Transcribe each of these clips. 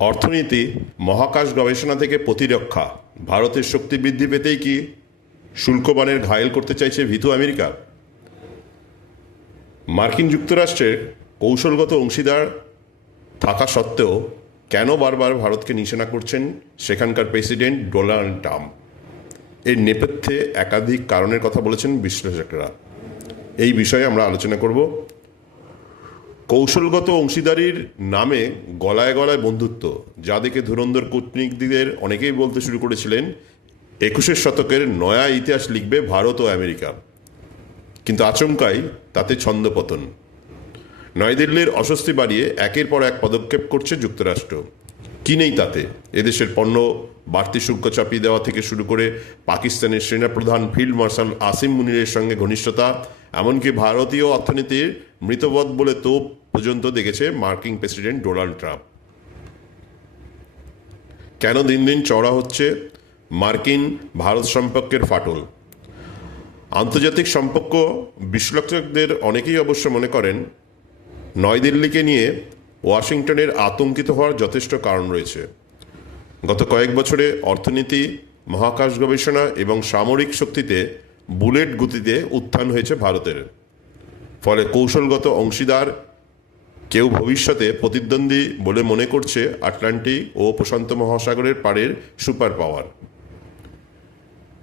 অর্থনীতি, মহাকাশ গবেষণা থেকে প্রতিরক্ষা, ভারতের শক্তি বৃদ্ধি পেতেই কি শুল্কবানের ঘায়েল করতে চাইছে ভিতু আমেরিকা? মার্কিন যুক্তরাষ্ট্রের কৌশলগত অংশীদার থাকা সত্ত্বেও কেন বারবার ভারতকে নিশানা করছেন সেখানকার প্রেসিডেন্ট ডোনাল্ড ট্রাম্প? এর নেপথ্যে একাধিক কারণের কথা বলেছেন বিশ্লেষকরা। এই বিষয়ে আমরা আলোচনা করব। কৌশলগত অংশীদারির নামে গলায় গলায় বন্ধুত্ব, যা দেখে ধুরন্ধর কূটনীতিকদের অনেকেই বলতে শুরু করেছিলেন, একুশের শতকের নয়া ইতিহাস লিখবে ভারত ও আমেরিকা। কিন্তু আচমকাই তাতে ছন্দপতন নয়াদিল্লির অস্বস্তি বাড়িয়ে একের পর এক পদক্ষেপ করছে যুক্তরাষ্ট্র। কি নেই তাতে? এদেশের পণ্য বাড়তি শুল্ক চাপিয়ে দেওয়া থেকে শুরু করে পাকিস্তানের সেনাপ্রধান ফিল্ড মার্শাল আসিম মুনিরের সঙ্গে ঘনিষ্ঠতা এমনকি ভারতীয় অর্থনীতির মৃতবধ বলে তো পর্যন্ত দেখেছে মার্কিন প্রেসিডেন্ট ডোনাল্ড ট্রাম্প। কেন দিন দিন চড়া হচ্ছে মার্কিন ভারত সম্পর্কের ফাটল? আন্তর্জাতিক সম্পর্ক বিশ্লেষকদের অনেকেই অবশ্য মনে করেন নয়াদিল্লিকে নিয়ে ওয়াশিংটনের আতঙ্কিত হওয়ার যথেষ্ট কারণ রয়েছে। গত কয়েক বছরে অর্থনীতি, মহাকাশ গবেষণা এবং সামরিক শক্তিতে বুলেট গতিতে উত্থান হয়েছে ভারতের। ফলে কৌশলগত অংশীদার কেউ ভবিষ্যতে প্রতিদ্বন্দ্বী বলে মনে করছে আটলান্টিক ও প্রশান্ত মহাসাগরের পাড়ের সুপার পাওয়ার।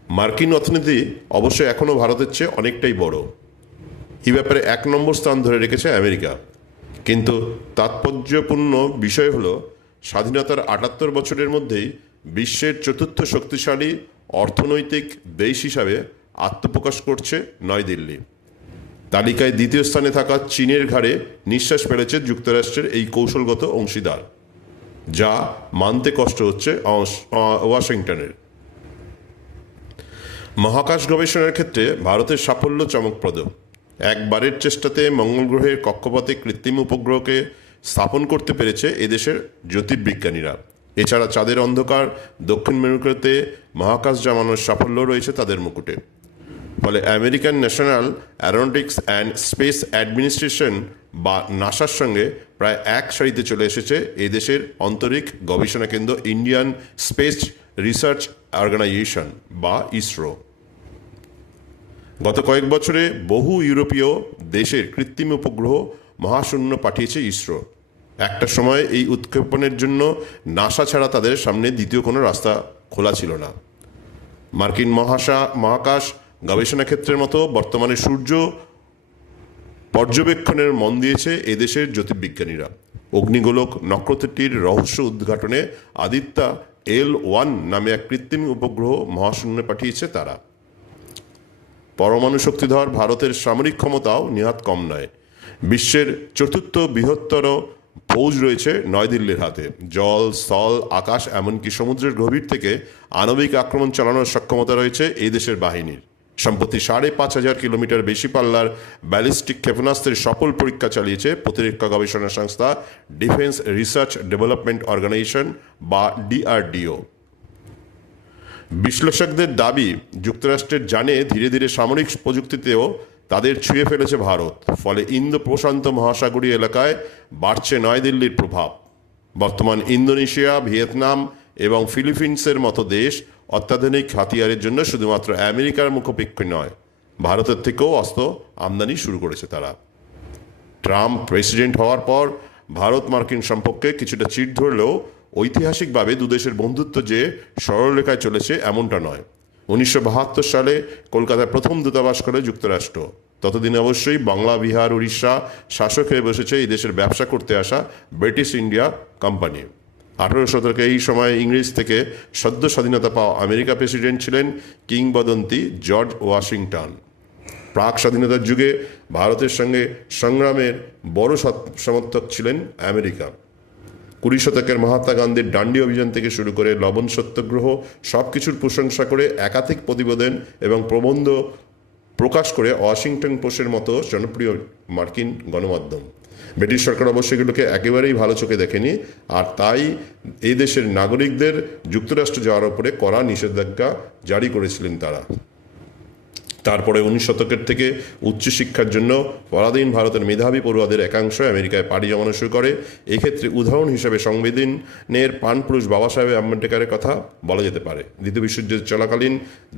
মার্কিন অর্থনীতি অবশ্য এখনও ভারতের চেয়ে অনেকটাই বড়। এই ব্যাপারে এক নম্বর স্থান ধরে রেখেছে আমেরিকা। কিন্তু তাৎপর্যপূর্ণ বিষয় হল, স্বাধীনতার আটাত্তর বছরের মধ্যেই বিশ্বের চতুর্থ শক্তিশালী অর্থনৈতিক দেশ হিসাবে আত্মপ্রকাশ করছে নয়াদিল্লি তালিকায় দ্বিতীয় স্থানে থাকা চীনের ঘাড়ে নিঃশ্বাস ফেলেছে যুক্তরাষ্ট্রের এই কৌশলগত অংশীদার, যা মানতে কষ্ট হচ্ছে ওয়াশিংটনের। মহাকাশ গবেষণার ক্ষেত্রে ভারতের সাফল্য চমকপ্রদ। একবারের চেষ্টাতে মঙ্গল গ্রহের কক্ষপথে কৃত্রিম উপগ্রহকে স্থাপন করতে পেরেছে এদেশের জ্যোতির্বিজ্ঞানীরা। এছাড়া চাঁদের অন্ধকার দক্ষিণ মেরুতে মহাকাশ জামানোর সাফল্য রয়েছে তাদের মুকুটে। ফলে American National Aeronautics and Space Administration বা নাসার সঙ্গে প্রায় এক সারিতে চলে এসেছে এদেশের আন্তরিক গবেষণা কেন্দ্র ইন্ডিয়ান স্পেস রিসার্চ অর্গানাইজেশন বা ইসরো। গত কয়েক বছরে বহু ইউরোপীয় দেশের কৃত্রিম উপগ্রহ মহাশূন্য পাঠিয়েছে ইসরো। একটা সময় এই উৎক্ষেপণের জন্য নাসা ছাড়া তাদের সামনে দ্বিতীয় কোনো রাস্তা খোলা ছিল না। মার্কিন মহাশা মহাকাশ গবেষণা ক্ষেত্রের মতো বর্তমানে সূর্য পর্যবেক্ষণের মন দিয়েছে এদেশের জ্যোতির্বিজ্ঞানীরা। অগ্নিগোলক নক্ষত্রটির রহস্য উদ্ঘাটনে আদিত্যা এল ওয়ান নামে এক কৃত্রিম উপগ্রহ মহাশূন্যে পাঠিয়েছে তারা। পরমাণু শক্তিধর ভারতের সামরিক ক্ষমতাও নিহাত কম নয়। বিশ্বের চতুর্থ বৃহত্তর ফৌজ রয়েছে নয়দিল্লির হাতে। জল, স্থল, আকাশ, এমনকি সমুদ্রের গভীর থেকে আণবিক আক্রমণ চালানোর সক্ষমতা রয়েছে এই দেশের বাহিনীর। সম্প্রতি সাড়ে পাঁচ হাজার কিলোমিটার বেশি পাল্লার ব্যালিস্টিক ক্ষেপণাস্ত্রের সফল পরীক্ষা চালিয়েছে প্রতিরক্ষা গবেষণা সংস্থা ডিফেন্স রিসার্চ ডেভেলপমেন্ট অর্গানাইজেশন, বা ডিআরডিও। বিশ্লেষকদের দাবি, যুক্তরাষ্ট্রের জানে ধীরে ধীরে সামরিক প্রযুক্তিতেও তাদের ছুঁয়ে ফেলেছে ভারত, ফলে ইন্দো প্রশান্ত মহাসাগরীয় এলাকায় বাড়ছে নয়াদিল্লির প্রভাব। বর্তমান ইন্দোনেশিয়া, ভিয়েতনাম এবং ফিলিপিন্সের মতো দেশ অত্যাধুনিক হাতিয়ারের জন্য শুধুমাত্র আমেরিকার মুখোপেক্ষ নয়, ভারতের থেকেও অস্ত্র আমদানি শুরু করেছে তারা। ট্রাম্প প্রেসিডেন্ট হওয়ার পর ভারত মার্কিন সম্পর্কে কিছুটা চিট ধরলেও ঐতিহাসিকভাবে দুদেশের বন্ধুত্ব যে সরলরেখায় চলেছে এমনটা নয়। উনিশশো সালে কলকাতায় প্রথম দূতাবাস করে যুক্তরাষ্ট্র। ততদিনে অবশ্যই বাংলা, বিহার, উড়িষ্যা শাসক হয়ে বসেছে এই দেশের ব্যবসা করতে আসা ব্রিটিশ ইন্ডিয়া কোম্পানি। আঠারো শতকে এই সময় ইংরেজ থেকে সদ্য স্বাধীনতা পাওয়া আমেরিকা প্রেসিডেন্ট ছিলেন কিংবদন্তি জর্জ ওয়াশিংটন। প্রাক স্বাধীনতার যুগে ভারতের সঙ্গে সংগ্রামের বড় সমর্থক ছিলেন আমেরিকা। কুড়ি শতকের মহাত্মা গান্ধীর ডান্ডি অভিযান থেকে শুরু করে লবণ সত্যাগ্রহ সব কিছুর প্রশংসা করে একাধিক প্রতিবেদন এবং প্রবন্ধ প্রকাশ করে ওয়াশিংটন পোস্টের মতো জনপ্রিয় মার্কিন গণমাধ্যম। ব্রিটিশ সরকার অবশ্যই এগুলোকে একেবারেই ভালো চোখে দেখেনি। আর তাই এই দেশের নাগরিকদের যুক্তরাষ্ট্র যাওয়ার উপরে কড়া নিষেধাজ্ঞা জারি করেছিলেন তারা। তারপরে উনিশ শতকের থেকে উচ্চশিক্ষার জন্য পরাধীন ভারতের মেধাবী পড়ুয়াদের একাংশ আমেরিকায় পাড়ি জমানো শুরু করে। এক্ষেত্রে উদাহরণ হিসেবে সংবিধানের পানপুরুষ বাবা সাহেব আম্বেদকারের কথা বলা যেতে পারে। দ্বিতীয় বিশ্বযুদ্ধ চলাকালীন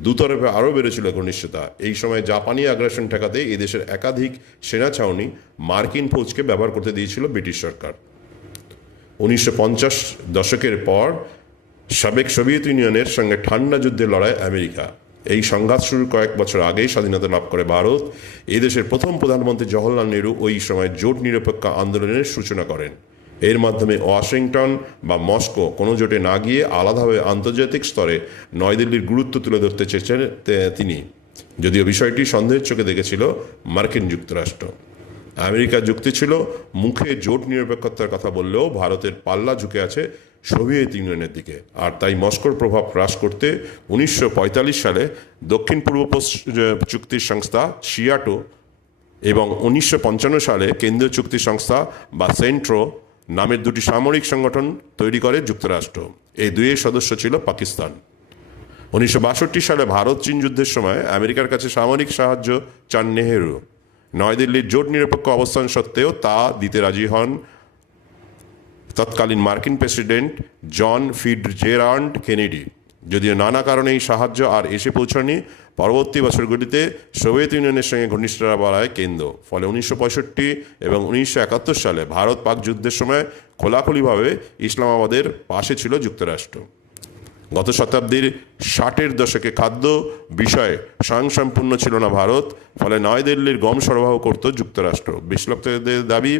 দুতরফে আরও বেড়েছিল ঘনিষ্ঠতা। এই সময় জাপানি আগ্রাসন ঠেকাতে এদেশের একাধিক সেনা ছাউনি মার্কিন ফৌজকে ব্যবহার করতে দিয়েছিল ব্রিটিশ সরকার। উনিশশো পঞ্চাশ দশকের পর সাবেক সোভিয়েত ইউনিয়নের সঙ্গে ঠান্ডা যুদ্ধের লড়াই আমেরিকা। এই সংঘাত শুরুর কয়েক বছর আগেই স্বাধীনতা লাভ করে ভারত। এই দেশের প্রথম প্রধানমন্ত্রী জওহরলাল নেহরু ওই সময় জোট নিরপেক্ষ আন্দোলনের সূচনা করেন। এর মাধ্যমে ওয়াশিংটন বা মস্কো কোনো জোটে না গিয়ে আলাদাভাবে আন্তর্জাতিক স্তরে নয়াদিল্লির গুরুত্ব তুলে ধরতে চেয়েছেন তিনি। যদিও বিষয়টি সন্দেহের চোখে দেখেছিল মার্কিন যুক্তরাষ্ট্র। আমেরিকার যুক্তি ছিল, মুখে জোট নিরপেক্ষতার কথা বললেও ভারতের পাল্লা ঝুঁকে আছে সোভিয়েত ইউনিয়নের দিকে। আর তাই মস্কোর প্রভাব হ্রাস করতে উনিশশো পঁয়তাল্লিশ সালে দক্ষিণ পূর্ব চুক্তির সংস্থা সিয়াটো এবং উনিশশো পঞ্চান্ন সালে কেন্দ্রীয় চুক্তি সংস্থা বা সেন্ট্রো নামের দুটি সামরিক সংগঠন তৈরি করে যুক্তরাষ্ট্র। এই দুইয়ের সদস্য ছিল পাকিস্তান। উনিশশো বাষট্টি সালে ভারত চীন যুদ্ধের সময় আমেরিকার কাছে সামরিক সাহায্য চান নেহেরু। নয়াদিল্লির জোট নিরপেক্ষ অবস্থান সত্ত্বেও তা দিতে রাজি হন তৎকালীন মার্কিন president John Fitzgerald Kennedy. যদিও নানা কারণে এই সাহায্য আর এসে পৌঁছায়নি, পরবর্তী বছরগুলিতে সোভিয়েত ইউনিয়নের সঙ্গে ঘনিষ্ঠতা বাড়ায় কেন্দ্র। ফলে উনিশশো পঁয়ষট্টি এবং উনিশশো একাত্তর সালে ভারত পাক যুদ্ধের সময় খোলাখুলিভাবে ইসলামাবাদের পাশে ছিল যুক্তরাষ্ট্র। গত শতাব্দীর ষাটের দশকে খাদ্য বিষয়ে স্বয়ংসম্পূর্ণ ছিল না ভারত, ফলে নয়াদিল্লির গম সরবরাহ করত যুক্তরাষ্ট্র। বিশ্লেষকদের দাবি,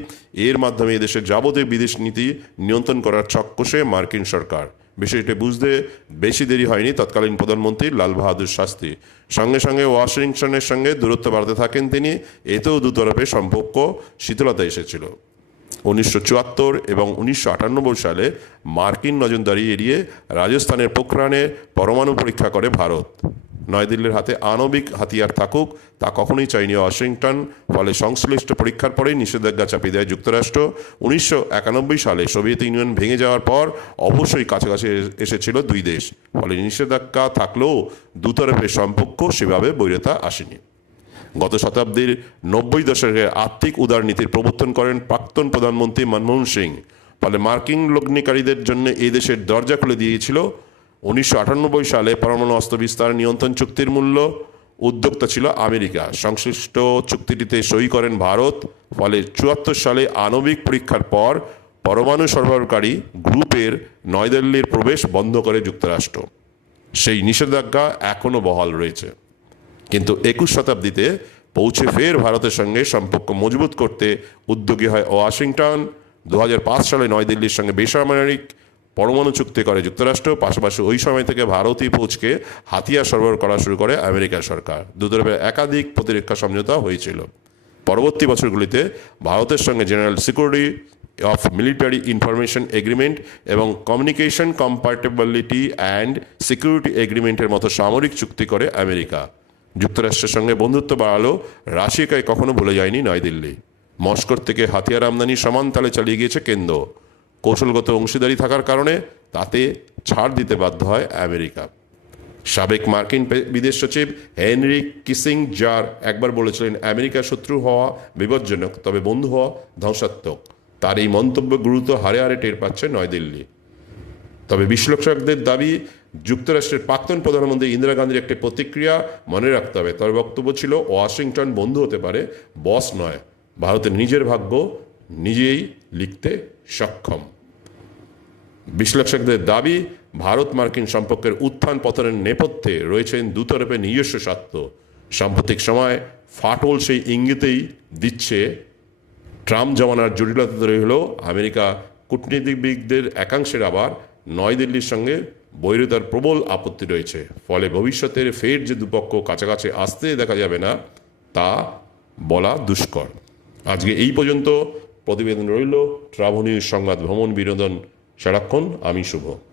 এর মাধ্যমে এদেশের যাবতীয় বিদেশ নীতি নিয়ন্ত্রণ করার ছক মার্কিন সরকার। বিষয়টি বুঝতে বেশি দেরি হয়নি তৎকালীন প্রধানমন্ত্রী লাল বাহাদুর শাস্ত্রী। সঙ্গে সঙ্গে ওয়াশিংটনের সঙ্গে দূরত্ব বাড়তে থাকেন তিনি, এতেও দুতরফে সম্পর্ক শীতলতা এসেছিল। উনিশশো চুয়াত্তর এবং উনিশশো আটানব্বই সালে মার্কিন নজরদারি এড়িয়ে রাজস্থানের পোখরানে পরমাণু পরীক্ষা করে ভারত। নয়াদিল্লির হাতে আণবিক হাতিয়ার থাকুক, তা কখনোই চায়নি ওয়াশিংটন, ফলে সংশ্লিষ্ট পরীক্ষার পরেই নিষেধাজ্ঞা চাপিয়ে দেয় যুক্তরাষ্ট্র। উনিশশো একানব্বই সালে সোভিয়েত ইউনিয়ন ভেঙে যাওয়ার পর অবশ্যই কাছাকাছি এসেছিল দুই দেশ, ফলে নিষেধাজ্ঞা থাকলেও দুতরফের সম্পর্ক সেভাবে বৈরতা আসেনি। গত শতাব্দীর নব্বই দশকে আর্থিক উদারনীতির প্রবর্তন করেন প্রাক্তন প্রধানমন্ত্রী মনমোহন সিং। ফলে মার্কিন লগ্নিকারীদের জন্য এই দেশের দরজা খুলে দিয়েছিল উনিশশো আটানব্বই সালে পরমাণু অস্ত্র বিস্তার নিয়ন্ত্রণ চুক্তির মূল্য। উদ্যোক্তা ছিল আমেরিকা। সংশ্লিষ্ট চুক্তিটিতে সই করেন ভারত। ফলে চুয়াত্তর সালে আণবিক পরীক্ষার পর পরমাণু সরবরাহকারী গ্রুপের নয়াদিল্লির প্রবেশ বন্ধ করে যুক্তরাষ্ট্র। সেই নিষেধাজ্ঞা এখনও বহাল রয়েছে। কিন্তু একুশ শতাব্দীতে পৌঁছে ফের ভারতের সঙ্গে সম্পর্ক মজবুত করতে উদ্যোগী হয় ওয়াশিংটন। দু হাজার পাঁচ সালে নয়াদিল্লির সঙ্গে বেসামরিক পরমাণু চুক্তি করে যুক্তরাষ্ট্র, পাশাপাশি ওই সময় থেকে ভারতীয় পৌঁছকে হাতিয়ার সরবরাহ করা শুরু করে আমেরিকা সরকার। দুতরফের একাধিক প্রতিরক্ষা সমঝোতা হয়েছিল। পরবর্তী বছরগুলিতে ভারতের সঙ্গে General Security of Military Information Agreement এবং কমিউনিকেশন কম্পার্টেবিলিটি অ্যান্ড সিকিউরিটি এগ্রিমেন্টের মতো সামরিক চুক্তি করে আমেরিকা। যুক্তরাষ্ট্রের সঙ্গে বন্ধুত্ব বাড়ালো। রাশিয়াকে কখনো ভুলে যায়নি নয়াদিল্লি। মস্কোর থেকে হাতিয়ার আমদানি সমান তালে চালিয়ে গিয়েছে কেন্দ্র। কৌশলগত অংশীদারি থাকার কারণে তাতে ছাড় দিতে বাধ্য হয় আমেরিকা। সাবেক মার্কিন বিদেশ সচিব হেনরি কিসিং জার একবার বলেছিলেন আমেরিকার শত্রু হওয়া বিপজ্জনক, তবে বন্ধু হওয়া ধ্বংসাত্মক। তার এই মন্তব্য গুরুত্ব হারে হারে টের পাচ্ছে নয়াদিল্লি। তবে বিশ্লেষকদের দাবি যুক্তরাষ্ট্রের প্রাক্তন প্রধানমন্ত্রী ইন্দিরা গান্ধীর একটি প্রতিক্রিয়া মনে রাখতে হবে। তার বক্তব্য ছিল, ওয়াশিংটন বন্ধু হতে পারে, বস নয়। ভারতের নিজের ভাগ্য নিজেই লিখতে সক্ষম। বিশ্লেষকদের দাবি, ভারত মার্কিন সম্পর্কের উত্থান পতনের নেপথ্যে রয়েছেন দুতরফের নিজস্ব স্বার্থ। সাম্প্রতিক সময় ফাটল সেই ইঙ্গিতেই দিচ্ছে, ট্রাম্প জমানার জটিলতা তৈরি হলেও আমেরিকা কূটনীতিবিদদের একাংশের আবার নয়াদিল্লির সঙ্গে বৈরতার প্রবল আপত্তি রয়েছে। ফলে ভবিষ্যতের ফের যে দুপক্ষ কাছাকাছি আসতে দেখা যাবে না, তা বলা দুষ্কর। আজকে এই পর্যন্ত। প্রতিবেদন রইল ট্রাভনীয় সংবাদ ভ্রমণ বিনোদন সারাক্ষণ। আমি শুভ।